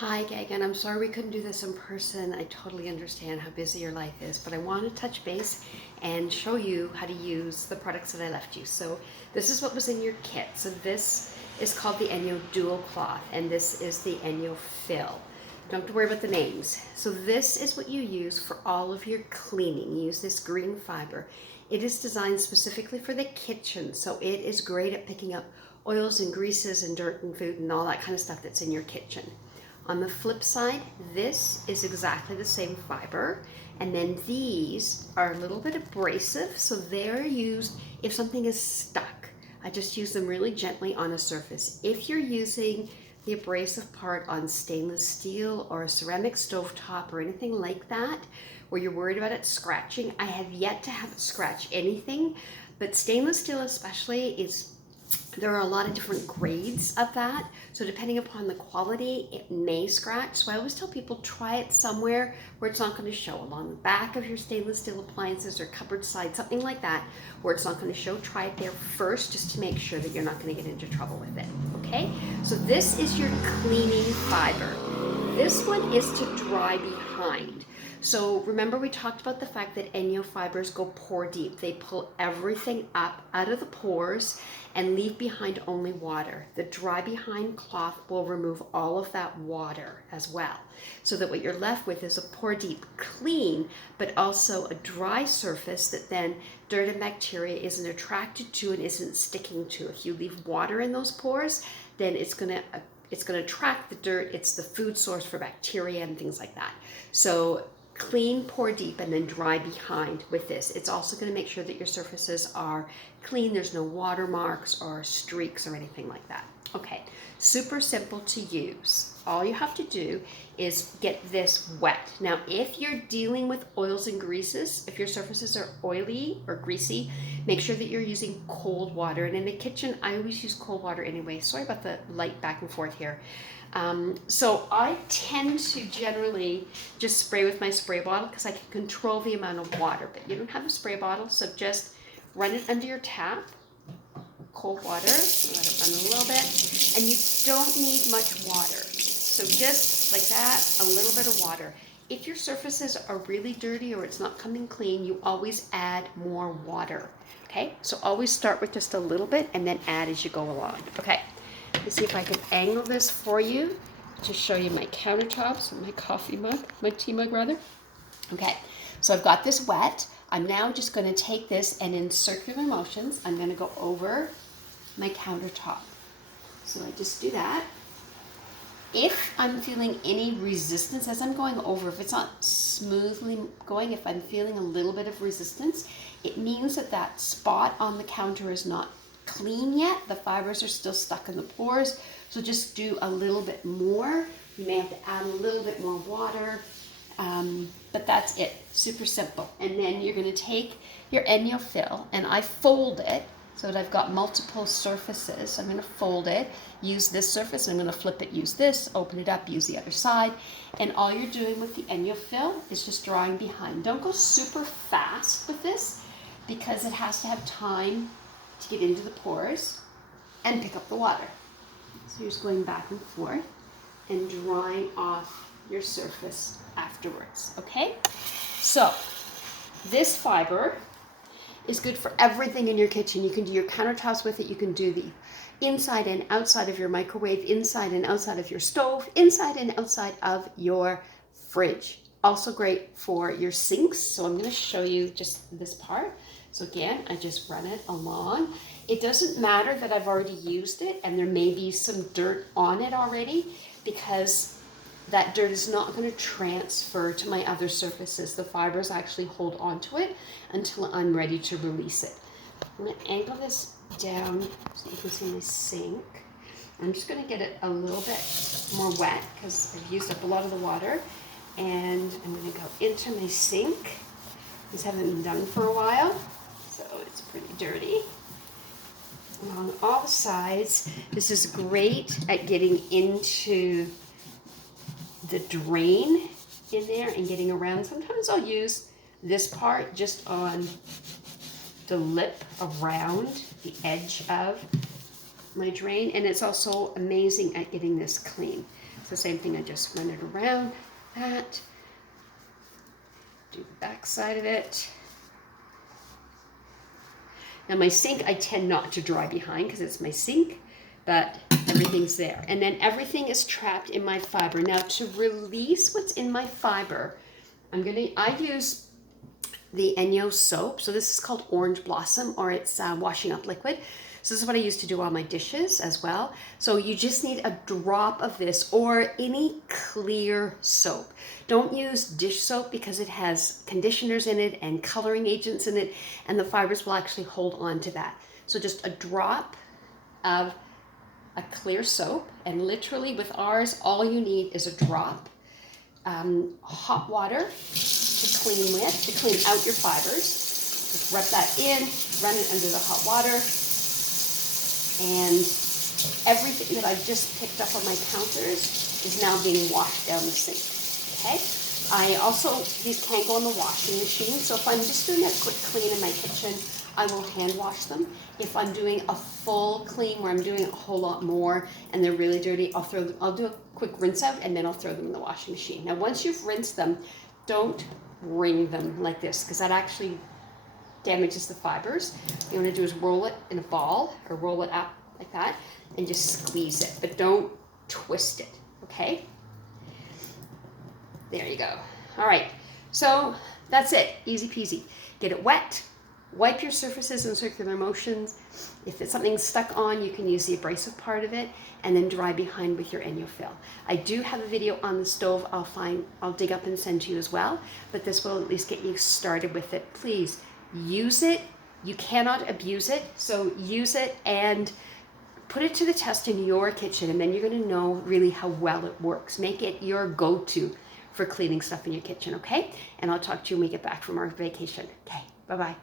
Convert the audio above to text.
Hi, Gagan. I'm sorry we couldn't do this in person. I totally understand how busy your life is, but I want to touch base and show you how to use the products that I left you. So this is what was in your kit. So this is called the Enyo Dual Cloth, and this is the Enyo Fill. Don't have to worry about the names. So this is what you use for all of your cleaning. You use this green fiber. It is designed specifically for the kitchen, so it is great at picking up oils and greases and dirt and food and all that kind of stuff that's in your kitchen. On the flip side, this is exactly the same fiber, and then these are a little bit abrasive, so they're used if something is stuck. I just use them really gently on a surface. If you're using the abrasive part on stainless steel or a ceramic stovetop or anything like that, where you're worried about it scratching, I have yet to have it scratch anything, but stainless steel especially there are a lot of different grades of that. So depending upon the quality, it may scratch. So I always tell people try it somewhere where it's not going to show, along the back of your stainless steel appliances or cupboard side, something like that, where it's not going to show. Try it there first just to make sure that you're not going to get into trouble with it. Okay? So this is your cleaning fiber. This one is to dry behind. So remember we talked about the fact that Enyo fibers go pore deep. They pull everything up out of the pores and leave behind only water. The dry behind cloth will remove all of that water as well. So that what you're left with is a pore deep clean, but also a dry surface that then dirt and bacteria isn't attracted to and isn't sticking to. If you leave water in those pores, then it's going to attract the dirt. It's the food source for bacteria and things like that. So clean, pour deep, and then dry behind with this. It's also going to make sure that your surfaces are clean. There's no watermarks or streaks or anything like that. Okay, super simple to use. All you have to do is get this wet. Now, if you're dealing with oils and greases, if your surfaces are oily or greasy, make sure that you're using cold water. And in the kitchen, I always use cold water anyway. Sorry about the light back and forth here. So I tend to generally just spray with my spray bottle because I can control the amount of water, but you don't have a spray bottle, so just run it under your tap, cold water, let it run a little bit, and you don't need much water. So just like that, a little bit of water. If your surfaces are really dirty or it's not coming clean, you always add more water, okay? So always start with just a little bit and then add as you go along, okay? Let's see if I can angle this for you to show you my countertops and my coffee mug, my tea mug rather. Okay, so I've got this wet. I'm now just going to take this and in circular motions, I'm going to go over my countertop. So I just do that. If I'm feeling any resistance as I'm going over, if it's not smoothly going, if I'm feeling a little bit of resistance, it means that that spot on the counter is not clean yet. The fibers are still stuck in the pores, so just do a little bit more. You may have to add a little bit more water, but that's it. Super simple. And then you're going to take your Enyo Fill, and I fold it so that I've got multiple surfaces. So I'm going to fold it, use this surface, and I'm going to flip it, use this, open it up, use the other side. And all you're doing with the Enyo Fill is just drawing behind. Don't go super fast with this because it has to have time to get into the pores and pick up the water. So you're just going back and forth and drying off your surface afterwards, okay? So this fiber is good for everything in your kitchen. You can do your countertops with it. You can do the inside and outside of your microwave, inside and outside of your stove, inside and outside of your fridge. Also great for your sinks. So I'm going to show you just this part. So again, I just run it along. It doesn't matter that I've already used it and there may be some dirt on it already because that dirt is not going to transfer to my other surfaces. The fibers actually hold onto it until I'm ready to release it. I'm going to angle this down so you can see my sink. I'm just going to get it a little bit more wet because I've used up a lot of the water. And I'm going to go into my sink. This hasn't been done for a while, so it's pretty dirty. Along all the sides, this is great at getting into the drain in there and getting around. Sometimes I'll use this part just on the lip around the edge of my drain, and it's also amazing at getting this clean. It's the same thing, I just run it around that. Do the back side of it. Now my sink, I tend not to dry behind because it's my sink, but everything's there. And then everything is trapped in my fiber. Now to release what's in my fiber, I use the Enyo soap. So this is called Orange Blossom, or it's washing up liquid. So this is what I use to do all my dishes as well. So you just need a drop of this or any clear soap. Don't use dish soap because it has conditioners in it and coloring agents in it, and the fibers will actually hold on to that. So just a drop of a clear soap, and literally with ours, all you need is a drop. Hot water to clean with, to clean out your fibers. Just rub that in, run it under the hot water, and everything that I've just picked up on my counters is now being washed down the sink, okay? I also, these can't go in the washing machine, so if I'm just doing a quick clean in my kitchen, I will hand wash them. If I'm doing a full clean where I'm doing a whole lot more and they're really dirty, I'll do a quick rinse out and then I'll throw them in the washing machine. Now once you've rinsed them, don't wring them like this because that actually damages the fibers. What you want to do is roll it in a ball or roll it up like that and just squeeze it, but don't twist it, okay? There you go. All right, so that's it, easy peasy. Get it wet, wipe your surfaces in circular motions. If it's something stuck on, you can use the abrasive part of it and then dry behind with your Enyo-Fill. I do have a video on the stove I'll dig up and send to you as well, but this will at least get you started with it. Please use it. You cannot abuse it, so use it and put it to the test in your kitchen, and then you're going to know really how well it works. Make it your go-to for cleaning stuff in your kitchen, okay? And I'll talk to you when we get back from our vacation. Okay, bye-bye.